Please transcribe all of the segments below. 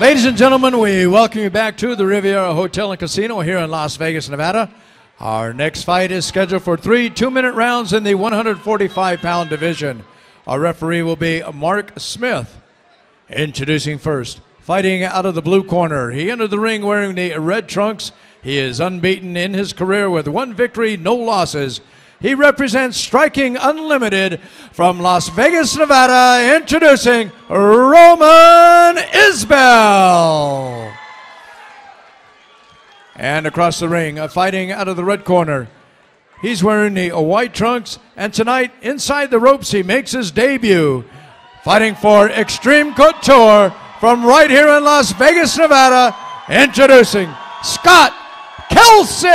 Ladies and gentlemen, we welcome you back to the Riviera Hotel and Casino here in Las Vegas, Nevada. Our next fight is scheduled for 3 2-minute rounds in the 145-pound division. Our referee will be Mark Smith. Introducing first, fighting out of the blue corner. He entered the ring wearing the red trunks. He is unbeaten in his career with 1 victory, no losses. He represents Striking Unlimited from Las Vegas, Nevada. Introducing Roman Isbell. And across the ring, fighting out of the red corner. He's wearing the white trunks, and tonight, inside the ropes, he makes his debut. Fighting for Extreme Couture from right here in Las Vegas, Nevada. Introducing Scott Kelsey.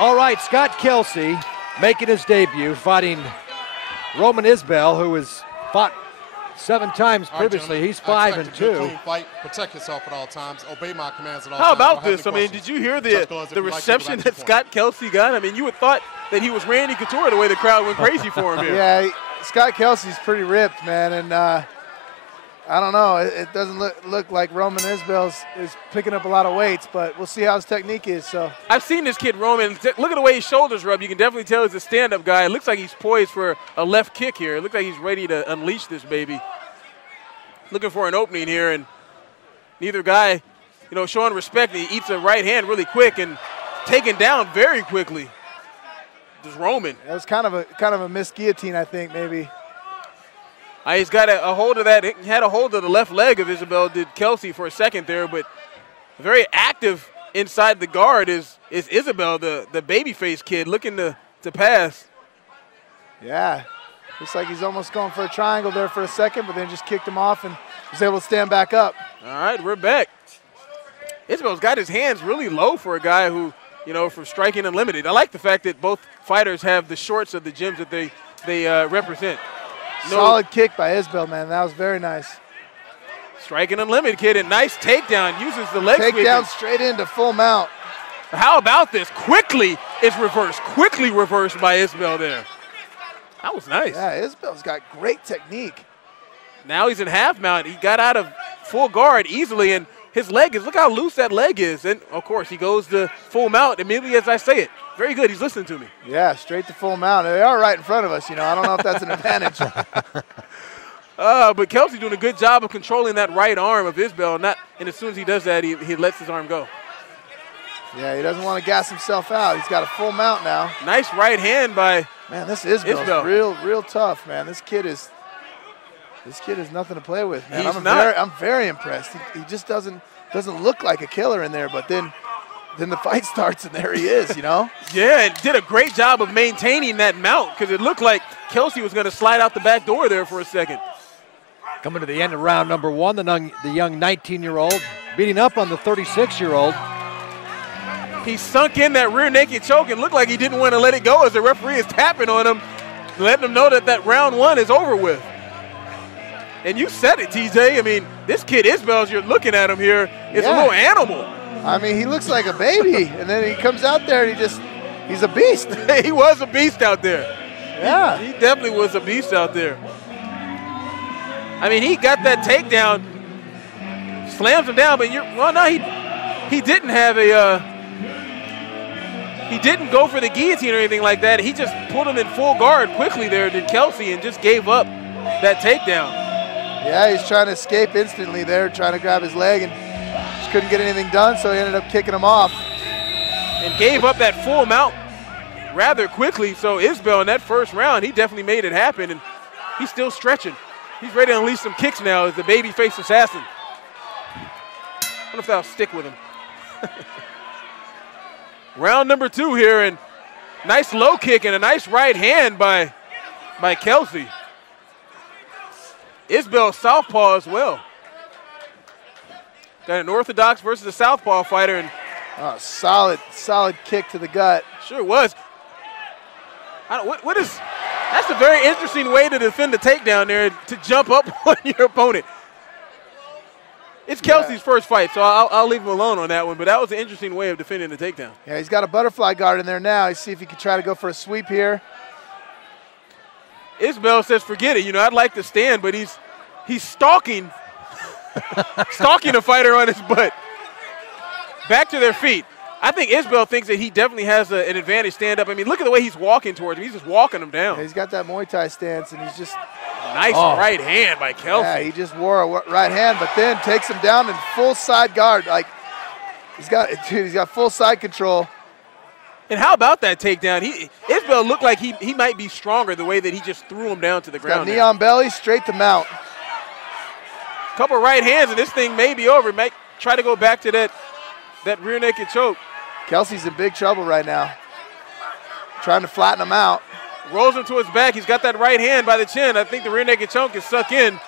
All right, Scott Kelsey making his debut, fighting Roman Isbell, who has fought 7 times previously. He's 5-2. Clean fight. Protect yourself at all times. Obey my commands at all times. How about this? I mean, did you hear the reception that Scott Kelsey got? I mean, you would thought that he was Randy Couture the way the crowd went crazy for him here. Yeah, Scott Kelsey's pretty ripped, man, and I don't know. It doesn't look like Roman Isbell is picking up a lot of weights, but we'll see how his technique is. So I've seen this kid Roman. Look at the way his shoulders rub. You can definitely tell he's a stand-up guy. It looks like he's poised for a left kick here. It looks like he's ready to unleash this baby. Looking for an opening here, and neither guy, showing respect. He eats a right hand really quick and taken down very quickly. Just Roman. That was kind of a missed guillotine, I think, maybe. He's got a hold of that. He had a hold of the left leg of Isbell, did Kelsey for a second there, but very active inside the guard is Isbell, the babyface kid, looking to pass. Yeah, looks like he's almost going for a triangle there for a second, but then just kicked him off and was able to stand back up. All right, we're back. Isbell's got his hands really low for a guy who, from Striking Unlimited. I like the fact that both fighters have the shorts of the gyms that they represent. Solid kick by Isbell, man. That was very nice. Striking Unlimited, kid, and nice takedown. Uses the leg sweep. Takedown straight into full mount. How about this? Quickly it's reversed. Quickly reversed by Isbell there. That was nice. Yeah, Isbell's got great technique. Now he's in half mount. He got out of full guard easily, and his leg is, look how loose that leg is. And, of course, he goes to full mount immediately as I say it. Very good. He's listening to me. Yeah, straight to full mount. They are right in front of us. I don't know if that's an advantage. But Kelsey doing a good job of controlling that right arm of Isbell. And as soon as he does that, he lets his arm go. Yeah, he doesn't want to gas himself out. He's got a full mount now. Nice right hand by Man, this Isbell. Real tough, man. This kid is nothing to play with, man. I'm very impressed. He just doesn't look like a killer in there, but then the fight starts and there he is, Yeah, and did a great job of maintaining that mount because it looked like Kelsey was going to slide out the back door there for a second. Coming to the end of round number 1, the young 19-year-old beating up on the 36-year-old. He sunk in that rear naked choke and looked like he didn't want to let it go as the referee is tapping on him, letting him know that round 1 is over with. And you said it, TJ. I mean, this kid Isbell, as you're looking at him here, is a little animal. I mean, he looks like a baby, and then he comes out there and he's a beast. He was a beast out there. Yeah. He definitely was a beast out there. I mean, he got that takedown, slams him down, but he didn't have he didn't go for the guillotine or anything like that. He just put him in full guard quickly there, did Kelsey, and just gave up that takedown. Yeah, he's trying to escape instantly there, trying to grab his leg, and just couldn't get anything done, so he ended up kicking him off. And gave up that full mount rather quickly. So Isbell in that first round, he definitely made it happen, and he's still stretching. He's ready to unleash some kicks now as the babyface assassin. I wonder if that'll stick with him. Round number 2 here, and nice low kick and a nice right hand by Kelsey. Isbell southpaw as well. Got an orthodox versus a southpaw fighter, and solid kick to the gut. Sure was. That's a very interesting way to defend the takedown there, to jump up on your opponent. It's Kelsey's first fight, so I'll leave him alone on that one, but that was an interesting way of defending the takedown. Yeah, he's got a butterfly guard in there now. Let's see if he can try to go for a sweep here. Isbell says, forget it. I'd like to stand, but he's He's stalking a fighter on his butt. Back to their feet. I think Isbell thinks that he definitely has an advantage stand up. I mean, look at the way he's walking towards him. He's just walking him down. Yeah, he's got that Muay Thai stance, and he's just nice right hand by Kelsey. Yeah, he just wore a right hand, but then takes him down in full side guard. Like he's got full side control. And how about that takedown? Isbell looked like he might be stronger the way that he just threw him down to the ground. Got knee on belly, straight to mount. Couple right hands, and this thing may be over. Might try to go back to that rear naked choke. Kelsey's in big trouble right now. Trying to flatten him out. Rolls him to his back. He's got that right hand by the chin. I think the rear naked choke is suck in.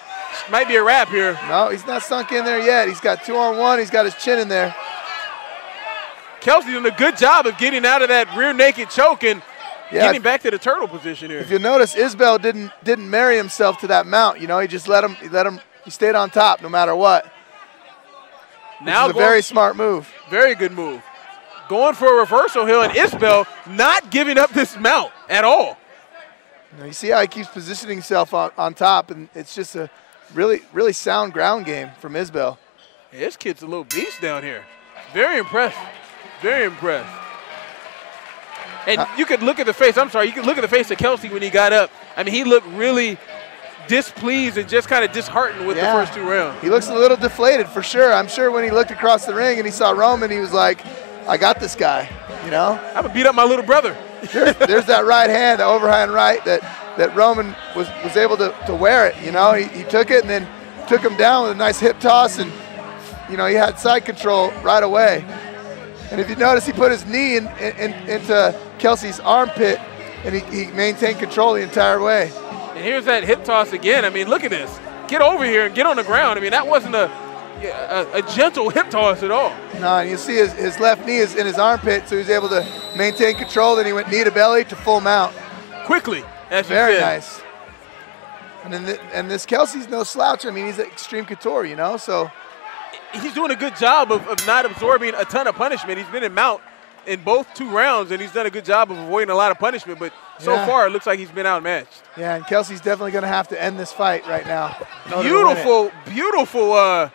Might be a wrap here. No, he's not sunk in there yet. He's got 2-on-1. He's got his chin in there. Kelsey doing a good job of getting out of that rear naked choke and getting back to the turtle position here. If you notice, Isbell didn't marry himself to that mount. You know, he just he stayed on top no matter what. Now a very smart move. Very good move. Going for a reversal here, and Isbell not giving up this mount at all. You see how he keeps positioning himself on top, and it's just a really, really sound ground game from Isbell. Yeah, this kid's a little beast down here. Very impressed. Very impressed. And you could look at the face. I'm sorry. You could look at the face of Kelsey when he got up. I mean, he looked really displeased and just kind of disheartened with the first 2 rounds. He looks a little deflated for sure. I'm sure when he looked across the ring and he saw Roman, he was like, I got this guy, you know? I'm going to beat up my little brother. There's that right hand, the overhand right that Roman was able to wear it, you know? He took it and then took him down with a nice hip toss, and, you know, he had side control right away. And if you notice, he put his knee into Kelsey's armpit, and he maintained control the entire way. And here's that hip toss again. I mean, look at this. Get over here and get on the ground. I mean, that wasn't a gentle hip toss at all. No, and you see his left knee is in his armpit, so he's able to maintain control. Then he went knee to belly to full mount. Quickly, as you Very said. nice. And this Kelsey's no slouch. I mean, he's an extreme couture, you know, so. He's doing a good job of not absorbing a ton of punishment. He's been in mount in both 2 rounds, and he's done a good job of avoiding a lot of punishment, but so far it looks like he's been outmatched. Yeah, and Kelsey's definitely going to have to end this fight right now. Beautiful, beautiful,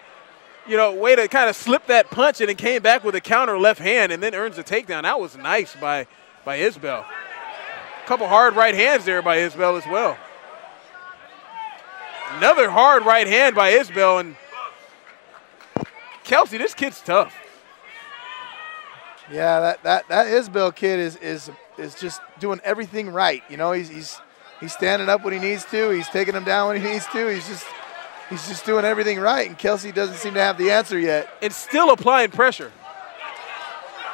you know, way to kind of slip that punch, and then came back with a counter left hand and then earns the takedown. That was nice by Isbell. A couple hard right hands there by Isbell as well. Another hard right hand by Isbell, and Kelsey, this kid's tough. Yeah, that Isbell kid is just doing everything right. You know, he's standing up when he needs to. He's taking him down when he needs to. He's just doing everything right, and Kelsey doesn't seem to have the answer yet. And still applying pressure.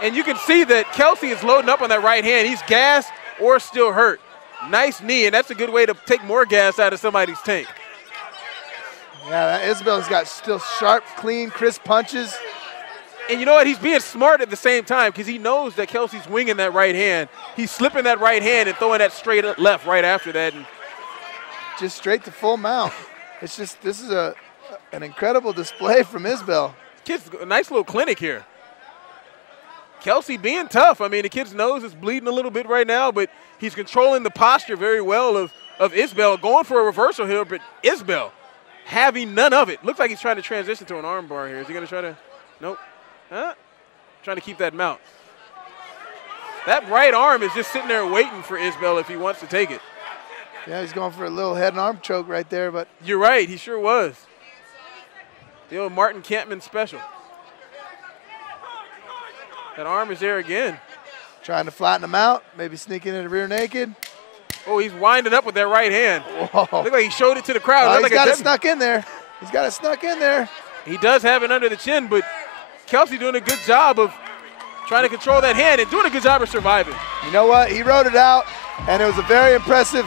And you can see that Kelsey is loading up on that right hand. He's gassed or still hurt. Nice knee, and that's a good way to take more gas out of somebody's tank. Yeah, that Isbell's got still sharp, clean, crisp punches. And you know what? He's being smart at the same time because he knows that Kelsey's winging that right hand. He's slipping that right hand and throwing that straight left right after that. And just straight to full mount. It's just, this is an incredible display from Isbell. Kid's a nice little clinic here. Kelsey being tough. I mean, the kid's nose is bleeding a little bit right now, but he's controlling the posture very well of Isbell. Going for a reversal here, but Isbell having none of it. Looks like he's trying to transition to an arm bar here. Is he going to try to? Nope. Trying to keep that mount. That right arm is just sitting there waiting for Isbell if he wants to take it. Yeah, he's going for a little head and arm choke right there, but. You're right, he sure was. The old Martin Campman special. That arm is there again. Trying to flatten him out, maybe sneaking in the rear naked. Oh, he's winding up with that right hand. Whoa. Looked like he showed it to the crowd. He's got it snuck in there. He's got it snuck in there. He does have it under the chin, but Kelsey doing a good job of trying to control that hand and doing a good job of surviving. You know what? He wrote it out, and it was a very impressive,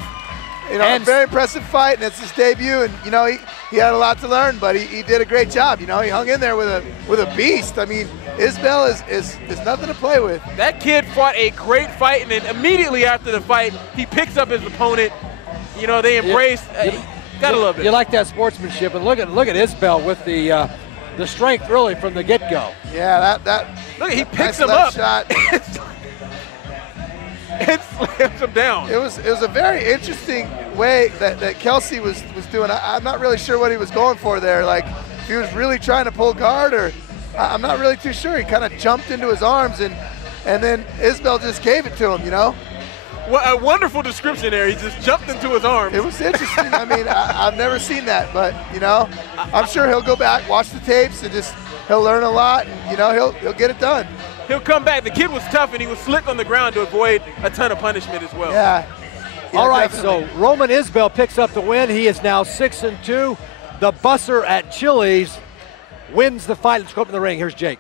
very impressive fight, and it's his debut. And you know, he had a lot to learn, but he did a great job. You know, he hung in there with a beast. I mean, Isbell is nothing to play with. That kid fought a great fight, and then immediately after the fight, he picks up his opponent. You know, they embraced. Gotta love it. You like that sportsmanship, and look at Isbell with the strength really from the get-go. Yeah, that look, he picks nice him left up. Shot. and slams him down. It was a very interesting way that Kelsey was doing. I'm not really sure what he was going for there. Like, if he was really trying to pull guard, or I'm not really too sure. He kind of jumped into his arms, and then Isbell just gave it to him, you know? Well, a wonderful description there. He just jumped into his arms. It was interesting. I mean, I've never seen that, but, you know, I'm sure he'll go back, watch the tapes, and he'll learn a lot, and, you know, he'll get it done. He'll come back. The kid was tough, and he was slick on the ground to avoid a ton of punishment as well. Yeah. All right, definitely. so Roman Isbell picks up the win. He is now 6-2. The busser at Chili's wins the fight. Let's go up in the ring. Here's Jake.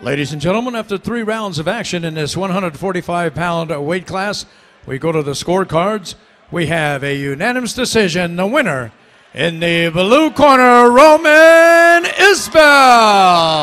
Ladies and gentlemen, after 3 rounds of action in this 145-pound weight class, we go to the scorecards. We have a unanimous decision. The winner in the blue corner, Roman Isbell.